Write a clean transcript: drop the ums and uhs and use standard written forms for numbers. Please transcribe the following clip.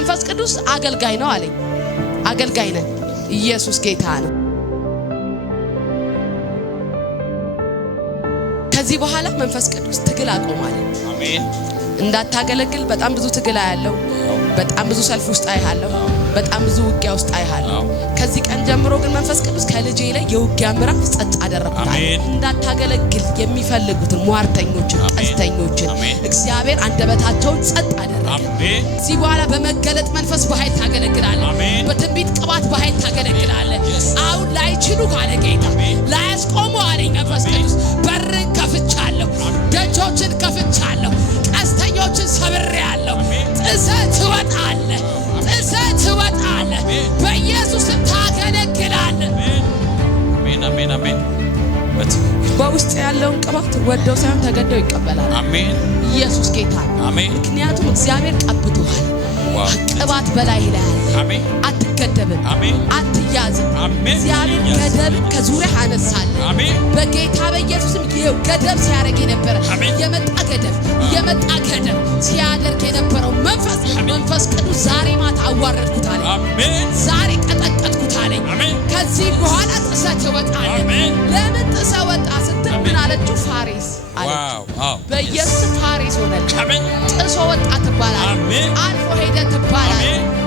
መንፈስ ቅዱስ አገልጋይ ነው አለኝ። አገልጋይ ነህ፣ ኢየሱስ ጌታ ነው። ከዚህ በኋላ መንፈስ ቅዱስ ትግል አቆማለ። አሜን። እንዳታገለግል በጣም ብዙ ትግል አያለው። በጣም ብዙ ሰልፍ ውስጥ አይሃለሁ። በጣም ብዙ ውጊያ ውስጥ አይሃለሁ። ከዚህ ቀን ጀምሮ ግን መንፈስ ቅዱስ ከልጄ ላይ የውጊያ ምዕራፍ ጸጥ አደረኩታል። እንዳታገለግል የሚፈልጉትን ሟርተኞችን፣ ቀስተኞችን እግዚአብሔር አንደበታቸውን ጸጥ አደረገ። አሜን። እዚህ በኋላ በመገለጥ መንፈስ በኃይል ታገለግላለህ። በትንቢት ቅባት በኃይል ታገለግላለህ። አሁን ላይችሉ ካለ ጌታ ላያስቆሙ አለኝ መንፈስ ቅዱስ። በርን ከፍቻለሁ፣ ደጆችን ከፍቻለሁ፣ ቀስተኞችን ሰብሬያለሁ። ጥሰህ ትወጣለህ፣ ጥሰህ ትወጣለህ። በኢየሱስም ታገለግላለህ። አሜን አሜን አሜን። በውስጥ ያለውን ቅባት ወደው ሳይሆን ተገደው ይቀበላል። አሜን። ኢየሱስ ጌታ አሜን። ምክንያቱም እግዚአብሔር ቀብቶሃል። ቅባት በላይ ላይ አለ። አሜን። አትገደብም፣ አትያዝም። አሜን። እግዚአብሔር ገደብን ከዙሪያ አነሳለህ። አሜን። በጌታ በኢየሱስም ይሄው ገደብ ሲያደርግ የነበረ የመጣ ገደብ ሲያደርግ የነበረው መንፈስ ቅዱስ ዛሬ ማታ አዋረድኩት አለኝ። አሜን። ዛሬ ቀጠቀጥኩት አለኝ። ከዚህ በኋላ ጥሰህ ትወጣለህ። ለምን ጥሰህ ወጣ ስትል ምን አለችው? ፋሬስ አለችው። በኢየሱስ ፋሬስ ሆነልህ። ጥሶ ወጣ ትባላለህ። አልፎ ሄደ ትባላለህ።